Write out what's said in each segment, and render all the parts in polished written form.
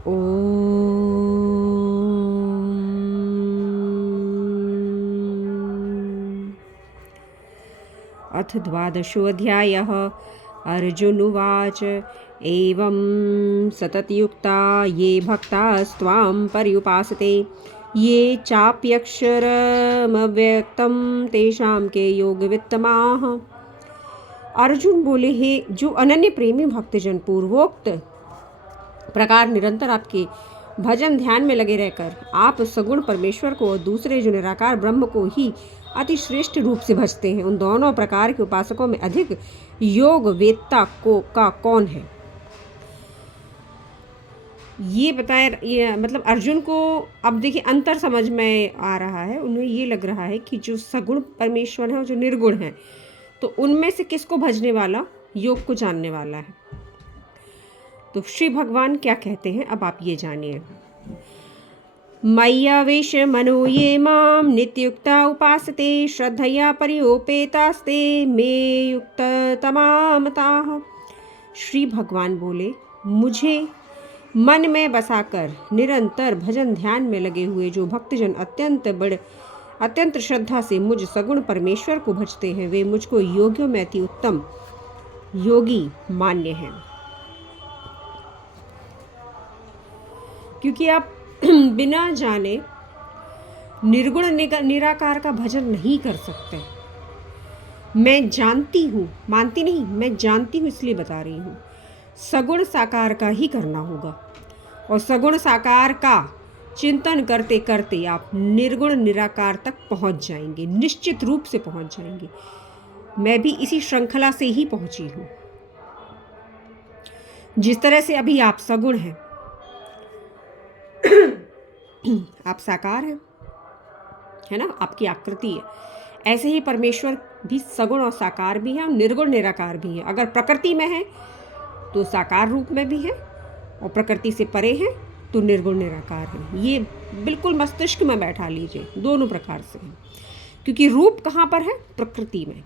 अथ द्वादशोऽध्यायः। अर्जुनुवाच एवं सततयुक्ता ये भक्तास्त्वां पर्युपासते ये चाप्यक्षरमव्यक्तं तेषां के योगवित्तमाः। अर्जुन बोले, हे जो अनन्य प्रेमी भक्तजन पूर्वोक्त प्रकार निरंतर आपके भजन ध्यान में लगे रहकर आप सगुण परमेश्वर को और दूसरे जो निराकार ब्रह्म को ही अति श्रेष्ठ रूप से भजते हैं, उन दोनों प्रकार के उपासकों में अधिक योग वेत्ता का कौन है? ये बताया, ये मतलब अर्जुन को अब देखिए अंतर समझ में आ रहा है। उन्हें ये लग रहा है कि जो सगुण परमेश्वर है और जो निर्गुण है, तो उनमें से किसको भजने वाला योग को जानने वाला है। तो श्री भगवान क्या कहते हैं अब आप ये जानिए। मय्यावेश मनो ये माम नित्युक्ता उपासते श्रद्धया पर्योपेतास्ते मे युक्त तमामताः। श्री भगवान बोले, मुझे मन में बसाकर निरंतर भजन ध्यान में लगे हुए जो भक्तजन अत्यंत श्रद्धा से मुझ सगुण परमेश्वर को भजते हैं, वे मुझको योगियों में अति उत्तम योगी मान्य हैं। क्योंकि आप बिना जाने निर्गुण निराकार का भजन नहीं कर सकते। मैं जानती हूँ, मानती नहीं, मैं जानती हूँ इसलिए बता रही हूँ। सगुण साकार का ही करना होगा और सगुण साकार का चिंतन करते करते आप निर्गुण निराकार तक पहुँच जाएंगे, निश्चित रूप से पहुँच जाएंगे। मैं भी इसी श्रृंखला से ही पहुँची हूँ। जिस तरह से अभी आप सगुण हैं, आप साकार हैं, है ना, आपकी आकृति है, ऐसे ही परमेश्वर भी सगुण और साकार भी है और निर्गुण निराकार भी है। अगर प्रकृति में है तो साकार रूप में भी है और प्रकृति से परे है तो निर्गुण निराकार है। ये बिल्कुल मस्तिष्क में बैठा लीजिए, दोनों प्रकार से है। क्योंकि रूप कहाँ पर है? प्रकृति में।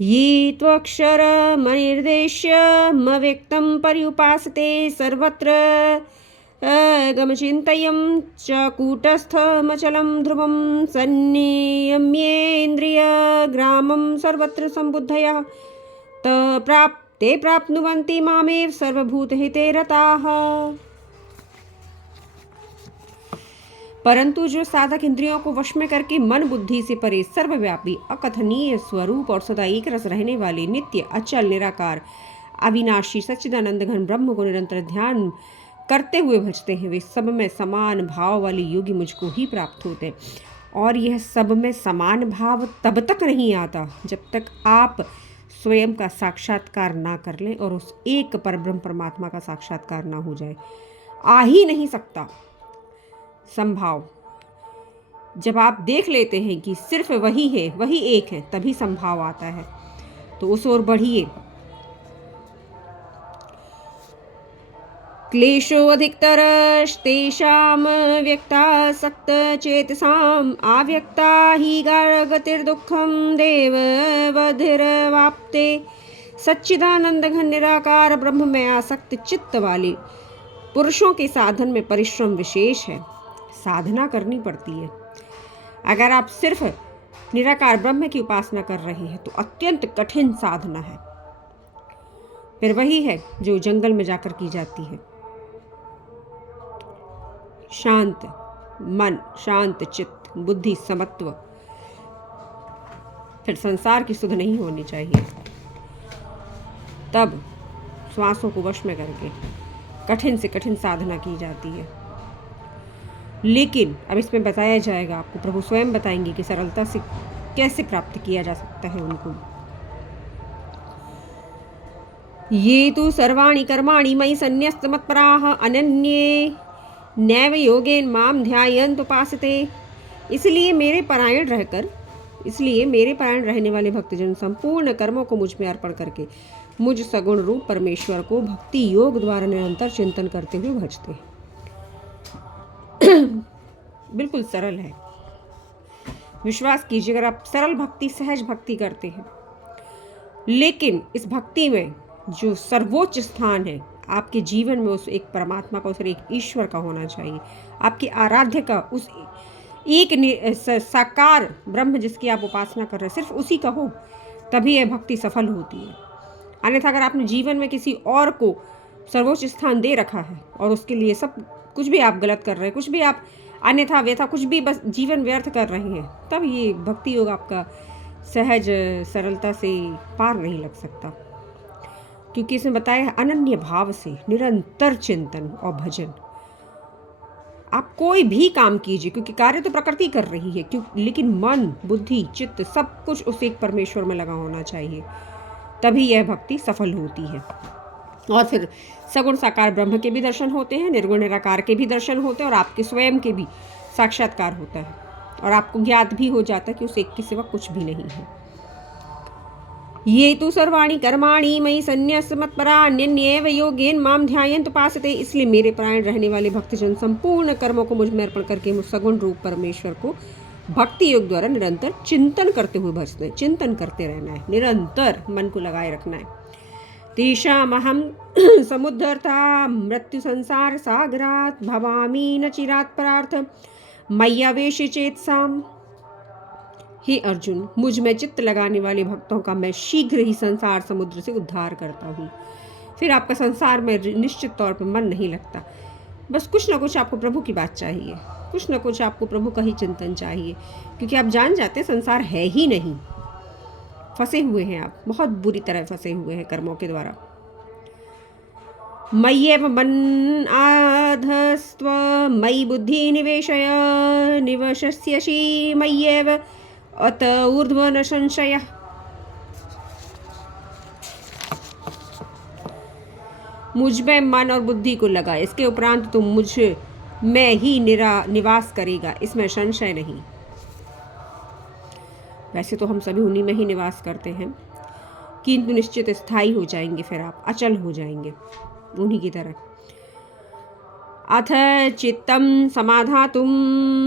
ये त्वक्षरमनिर्देश्यमव्यक्तं पर्युपासते सर्वत्र गमचिन्तयं च कूटस्थमचलं ध्रुवं सन्नियम्येन्द्रियग्रामं सर्वत्र सम्बुद्धयः ते प्राप्नुवन्ति मामेव सर्वभूतहिते रताः। परंतु जो साधक इंद्रियों को वश में करके मन बुद्धि से परे सर्वव्यापी अकथनीय स्वरूप और सदा एक रस रहने वाले नित्य अचल निराकार अविनाशी सच्चिदानंद घन ब्रह्म को निरंतर ध्यान करते हुए भजते हैं, वे सब में समान भाव वाले योगी मुझको ही प्राप्त होते हैं। और यह सब में समान भाव तब तक नहीं आता जब तक आप स्वयं का साक्षात्कार ना कर लें और उस एक परब्रह्म परमात्मा का साक्षात्कार ना हो जाए। आ ही नहीं सकता संभाव। जब आप देख लेते हैं कि सिर्फ वही है, वही एक है, तभी संभाव आता है। तो उस ओर बढ़िए। क्लेशो अधिकतरस्तेषां व्यक्तासक्त चेतसाम् आव्यक्ता ही गतिर्दुःखं देववधिर्वाप्ते। सच्चिदानंद घन निराकार ब्रह्म में आसक्त चित्त वाले पुरुषों के साधन में परिश्रम विशेष है, साधना करनी पड़ती है। अगर आप सिर्फ निराकार ब्रह्म की उपासना कर रहे हैं तो अत्यंत कठिन साधना है। फिर वही है जो जंगल में जाकर की जाती है। शांत मन, शांत चित्त, बुद्धि समत्व। फिर संसार की सुध नहीं होनी चाहिए। तब श्वासों को वश में करके कठिन से कठिन साधना की जाती है। लेकिन अब इसमें बताया जाएगा, आपको प्रभु स्वयं बताएंगे कि सरलता से कैसे प्राप्त किया जा सकता है उनको। ये तो सर्वाणि कर्माणि मयि सन्न्यस्त मत्पराः अनन्ये नैव योगेन माम ध्यायन्त उपासते। इसलिए मेरे परायण रहने वाले भक्तजन संपूर्ण कर्मों को मुझ में अर्पण करके मुझ सगुण रूप परमेश्वर को भक्ति योग द्वारा निरंतर चिंतन करते हुए भजते हैं। बिल्कुल सरल है। विश्वास कीजिए, अगर आप सरल भक्ति, सहज भक्ति करते हैं, लेकिन इस भक्ति में जो सर्वोच्च स्थान है आपके जीवन में उस एक परमात्मा का, उस एक ईश्वर का होना चाहिए, आपके आराध्य का, उस एक साकार ब्रह्म जिसकी आप उपासना कर रहे हैं सिर्फ उसी का हो, तभी यह भक्ति सफल होती है। अन्यथा अगर आपने जीवन में किसी और को सर्वोच्च स्थान दे रखा है और उसके लिए सब कुछ भी आप गलत कर रहे हैं, कुछ भी आप अन्यथा व्यथा, कुछ भी बस जीवन व्यर्थ कर रहे हैं, तब ये भक्ति योग आपका सहज सरलता से पार नहीं लग सकता। क्योंकि इसमें बताया है अनन्य भाव से निरंतर चिंतन और भजन। आप कोई भी काम कीजिए, क्योंकि कार्य तो प्रकृति कर रही है, लेकिन मन, बुद्धि, चित्त सब कुछ उस एक परमेश्वर में लगा होना चाहिए, तभी यह भक्ति सफल होती है। और फिर सगुण साकार ब्रह्म के भी दर्शन होते हैं, निर्गुण निराकार के भी दर्शन होते हैं, और आपके स्वयं के भी साक्षात्कार होता है, और आपको ज्ञात भी हो जाता है कि उस एक के सिवा कुछ भी नहीं है। ये तो सर्वाणि कर्माणि मयि संन्यस्य मत्परा अन्यन्येव योगेन माम ध्यायन्त उपासते। इसलिए मेरे प्राण रहने वाले भक्तजन संपूर्ण कर्मों को मुझ में अर्पण करके मुझ सगुण रूप परमेश्वर को भक्ति योग द्वारा निरंतर चिंतन करते हुए भजते हैं। चिंतन करते रहना है, निरंतर मन को लगाए रखना है। तेषामहं समुद्धर्ता मृत्यु संसार सागरात् भवामि न चिरात् परार्थ मय्यावेशि चेतसाम। हे अर्जुन, मुझ में चित्त लगाने वाले भक्तों का मैं शीघ्र ही संसार समुद्र से उद्धार करता हूँ। फिर आपका संसार में निश्चित तौर पर मन नहीं लगता। बस कुछ ना कुछ आपको प्रभु की बात चाहिए, कुछ ना कुछ आपको प्रभु का ही चिंतन चाहिए, क्योंकि आप जान जाते हैं संसार है ही नहीं, फंसे हुए हैं आप, बहुत बुरी तरह फंसे हुए हैं कर्मों के द्वारा। मय्येव मन आधस्त्व मयि बुद्धि निवेशय निवशस्यसि मय्येव अत ऊर्ध्व न संशय। मुझ में मन और बुद्धि को लगा, इसके उपरांत तुम मुझ में ही निवास करेगा, इसमें संशय नहीं। वैसे तो हम सभी उन्हीं में ही निवास करते हैं, किंतु निश्चित स्थायी हो जाएंगे, फिर आप अचल हो जाएंगे उन्हीं की तरह। अथ चित्तं समाधातुं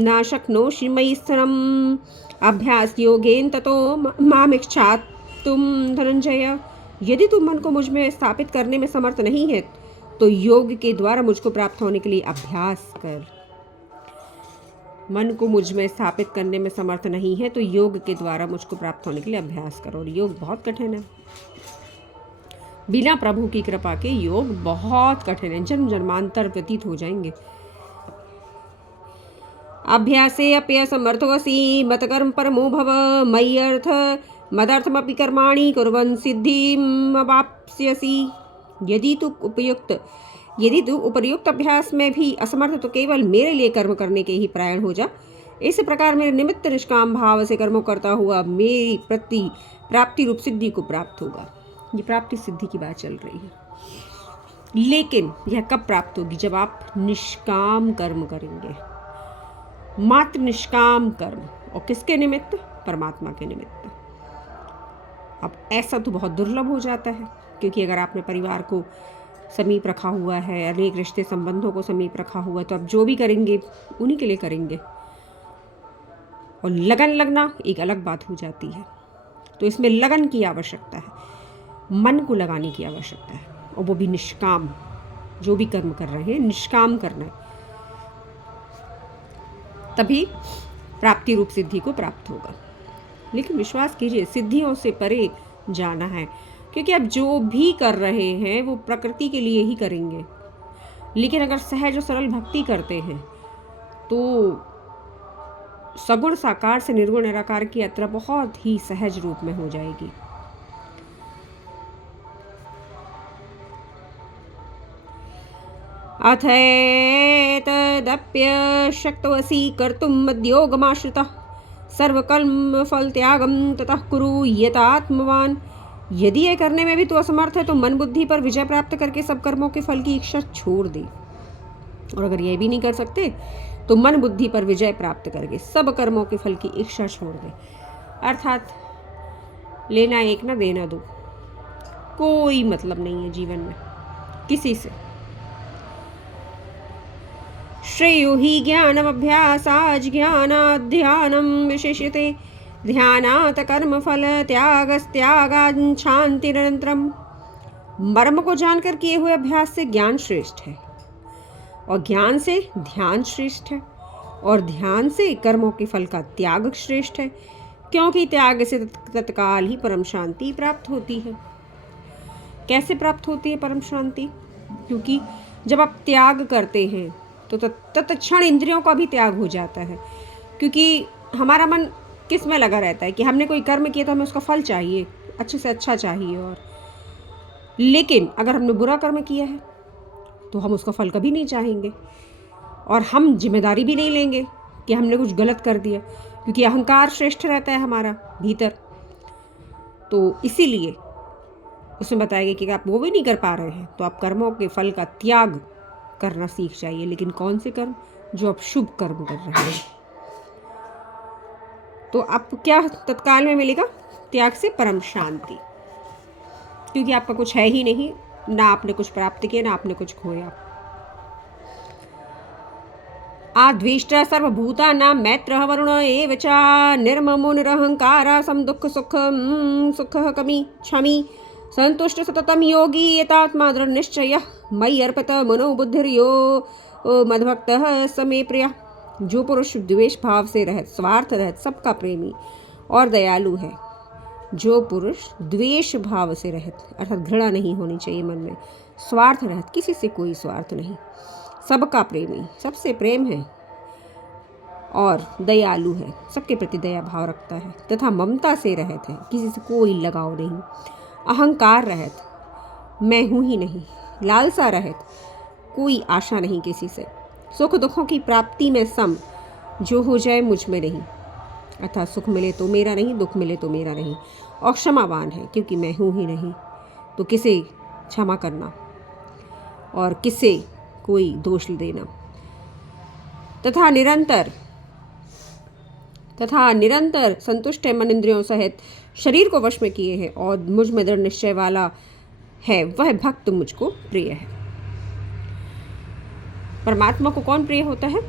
न शक्नोषि मयि स्थिरम् अभ्यास योगेन ततो मामिच्छातुं धनंजय। यदि तू मन को मुझ में स्थापित करने में समर्थ नहीं है, तो योग के द्वारा मुझको प्राप्त होने के लिए अभ्यास कर। मन को मुझ में स्थापित करने में समर्थ नहीं है, तो योग के द्वारा मुझको प्राप्त होने के लिए अभ्यास करो। और योग बहुत कठिन है, बिना प्रभु की कृपा के योग बहुत कठिन है, जन्म जन्मांतर व्यतीत हो जाएंगे। अभ्यासे अप्यसमर्थोऽसि मत्कर्म परमो भव मय्यर्थ मदर्थमपि कर्माणि कुर्वन् सिद्धिमवाप्स्यसि। यदि तू उपर्युक्त अभ्यास में भी असमर्थ, तो केवल मेरे लिए कर्म करने के ही परायण हो जा। इस प्रकार मेरे निमित्त निष्काम भाव से कर्मों करता हुआ मेरी प्रति प्राप्ति रूप सिद्धि को प्राप्त होगा। ये प्राप्ति सिद्धि की बात चल रही है, लेकिन यह कब प्राप्त होगी? जब आप निष्काम कर्म करेंगे, मात्र निष्काम कर्म। और किसके निमित्त? परमात्मा के निमित्त। अब ऐसा तो बहुत दुर्लभ हो जाता है, क्योंकि अगर आपने परिवार को समीप रखा हुआ है, अनेक रिश्ते संबंधों को समीप रखा हुआ है, तो आप जो भी करेंगे उन्हीं के लिए करेंगे, और लगन लगना एक अलग बात हो जाती है। तो इसमें लगन की आवश्यकता है, मन को लगाने की आवश्यकता है, और वो भी निष्काम। जो भी कर्म कर रहे हैं निष्काम करना है, तभी प्राप्ति रूप सिद्धि को प्राप्त होगा। लेकिन विश्वास कीजिए, सिद्धियों से परे जाना है, क्योंकि आप जो भी कर रहे हैं वो प्रकृति के लिए ही करेंगे। लेकिन अगर सहज और सरल भक्ति करते हैं, तो सगुण साकार से निर्गुण निराकार की यात्रा बहुत ही सहज रूप में हो जाएगी। अथैतदप्यशक्तोऽसि कर्तुं मद्योगमाश्रितः सर्वकर्मफलत्यागं ततः कुरु यतात्मवान्। यदि यह करने में भी तू असमर्थ है, तो मन बुद्धि पर विजय प्राप्त करके सब कर्मों के फल की इच्छा छोड़ दे। और अगर यह भी नहीं कर सकते, तो मन बुद्धि पर विजय प्राप्त करके सब कर्मों के फल की इच्छा छोड़ दे। अर्थात लेना एक ना देना दो, कोई मतलब नहीं है जीवन में किसी से। श्रेयो हि ज्ञानमभ्यासात् ज्ञानाध्यानं विशेष्यते ध्यानात् कर्मफल त्यागस्त्यागात् शान्तिरनन्तरम्। मर्म को जानकर किए हुए अभ्यास से ज्ञान श्रेष्ठ है, और ज्ञान से ध्यान श्रेष्ठ है, और ध्यान से कर्मों के फल का त्याग श्रेष्ठ है, क्योंकि त्याग से तत्काल ही परम शांति प्राप्त होती है। कैसे प्राप्त होती है परम शांति? क्योंकि जब आप त्याग करते हैं तो तत्क्षण इंद्रियों का भी त्याग हो जाता है, क्योंकि हमारा मन किस में लगा रहता है कि हमने कोई कर्म किया तो हमें उसका फल चाहिए, अच्छे से अच्छा चाहिए। और लेकिन अगर हमने बुरा कर्म किया है तो हम उसका फल कभी नहीं चाहेंगे, और हम जिम्मेदारी भी नहीं लेंगे कि हमने कुछ गलत कर दिया, क्योंकि अहंकार श्रेष्ठ रहता है हमारा भीतर। तो इसीलिए उसमें बताया गया कि आप वो भी नहीं कर पा रहे हैं तो आप कर्मों के फल का त्याग करना सीख जाइए। लेकिन कौन से कर्म? जो आप शुभ कर्म कर रहे हैं। तो आपको क्या तत्काल में मिलेगा? त्याग से परम शांति, क्योंकि आपका कुछ है ही नहीं, ना आपने कुछ प्राप्त किया ना आपने कुछ खोया। आद्वेष्टा सर्वभूतानां मैत्रः वरुण एव च निर्ममो निरहंकारः समदुःख सुखः कमी क्षमी संतुष्ट सततम योगी यतात्मा दृढ़ निश्चयः मयि अर्पित मनो बुद्धिर्यो मद्भक्तः समे प्रियः। जो पुरुष द्वेष भाव से रहित, स्वार्थ रहित, सबका प्रेमी और दयालु है, जो पुरुष द्वेष भाव से रहित अर्थात घृणा नहीं होनी चाहिए मन में, स्वार्थ रहित, किसी से कोई स्वार्थ नहीं, सबका प्रेमी, सबसे प्रेम है और दयालु है, सबके प्रति दया भाव रखता है, तथा ममता से रहित है, किसी से कोई लगाव नहीं, अहंकार रहित, मैं हूँ ही नहीं, लालसा रहित, कोई आशा नहीं किसी से, सुख दुखों की प्राप्ति में सम, जो हो जाए मुझ में नहीं, अर्थात सुख मिले तो मेरा नहीं, दुख मिले तो मेरा नहीं, और क्षमावान है, क्योंकि मैं हूँ ही नहीं तो किसे क्षमा करना और किसे कोई दोष देना। तथा निरंतर संतुष्ट है, मन इंद्रियों सहित शरीर को वश में किए हैं, और मुझ में दृढ़ निश्चय वाला है, वह भक्त मुझको प्रिय है। परमात्मा को कौन प्रिय होता है?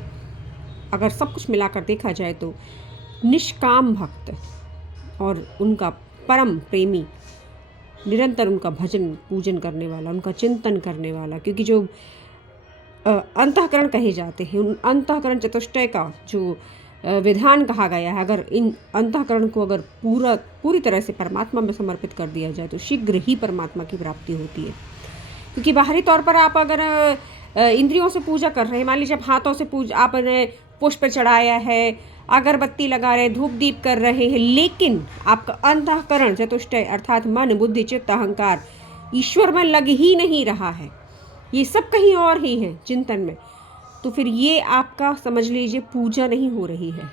अगर सब कुछ मिलाकर देखा जाए तो निष्काम भक्त और उनका परम प्रेमी, निरंतर उनका भजन पूजन करने वाला, उनका चिंतन करने वाला, क्योंकि जो अंतःकरण कहे जाते हैं, उन अंतःकरण चतुष्टय का जो विधान कहा गया है, अगर इन अंतःकरण को अगर पूरी तरह से परमात्मा में समर्पित कर दिया जाए तो शीघ्र ही परमात्मा की प्राप्ति होती है। क्योंकि बाहरी तौर पर आप अगर इंद्रियों से पूजा कर रहे हैं, मान लीजिए हाथों से आपने पुष्प चढ़ाया है, अगरबत्ती लगा रहे, धूप दीप कर रहे हैं, लेकिन आपका अंतःकरण चतुष्टय अर्थात मन बुद्धि चित्त अहंकार ईश्वर में लग ही नहीं रहा है, ये सब कहीं और ही है चिंतन में, तो फिर ये आपका समझ लीजिए पूजा नहीं हो रही है।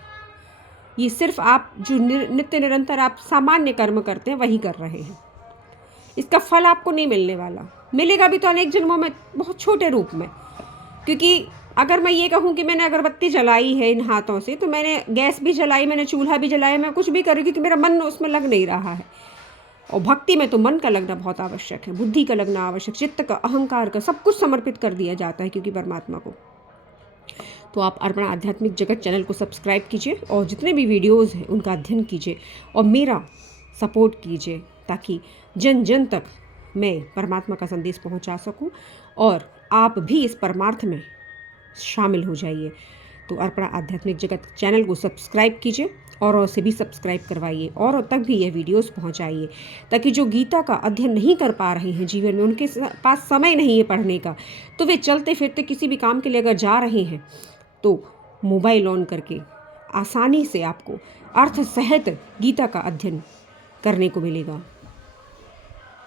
ये सिर्फ आप जो नित्य निरंतर आप सामान्य कर्म करते हैं वही कर रहे हैं। इसका फल आपको नहीं मिलने वाला, मिलेगा भी तो अनेक जन्मों में, बहुत छोटे रूप में। क्योंकि अगर मैं ये कहूँ कि मैंने अगरबत्ती जलाई है इन हाथों से, तो मैंने गैस भी जलाई, मैंने चूल्हा भी जलाया, मैं कुछ भी करूँ, क्योंकि मेरा मन उसमें लग नहीं रहा है। और भक्ति में तो मन का लगना बहुत आवश्यक है, बुद्धि का लगना आवश्यक, चित्त का, अहंकार का, सब कुछ समर्पित कर दिया जाता है क्योंकि परमात्मा को। तो आप अर्पण आध्यात्मिक जगत चैनल को सब्सक्राइब कीजिए और जितने भी वीडियोज़ हैं उनका अध्ययन कीजिए और मेरा सपोर्ट कीजिए, ताकि जन जन तक मैं परमात्मा का संदेश पहुंचा सकूं और आप भी इस परमार्थ में शामिल हो जाइए। तो अर्पण आध्यात्मिक जगत चैनल को सब्सक्राइब कीजिए और से भी सब्सक्राइब करवाइए और तक भी ये वीडियोस पहुंचाइए, ताकि जो गीता का अध्ययन नहीं कर पा रहे हैं जीवन में, उनके पास समय नहीं है पढ़ने का, तो वे चलते फिरते किसी भी काम के लिए अगर जा रहे हैं तो मोबाइल ऑन करके आसानी से आपको अर्थ सहित गीता का अध्ययन करने को मिलेगा।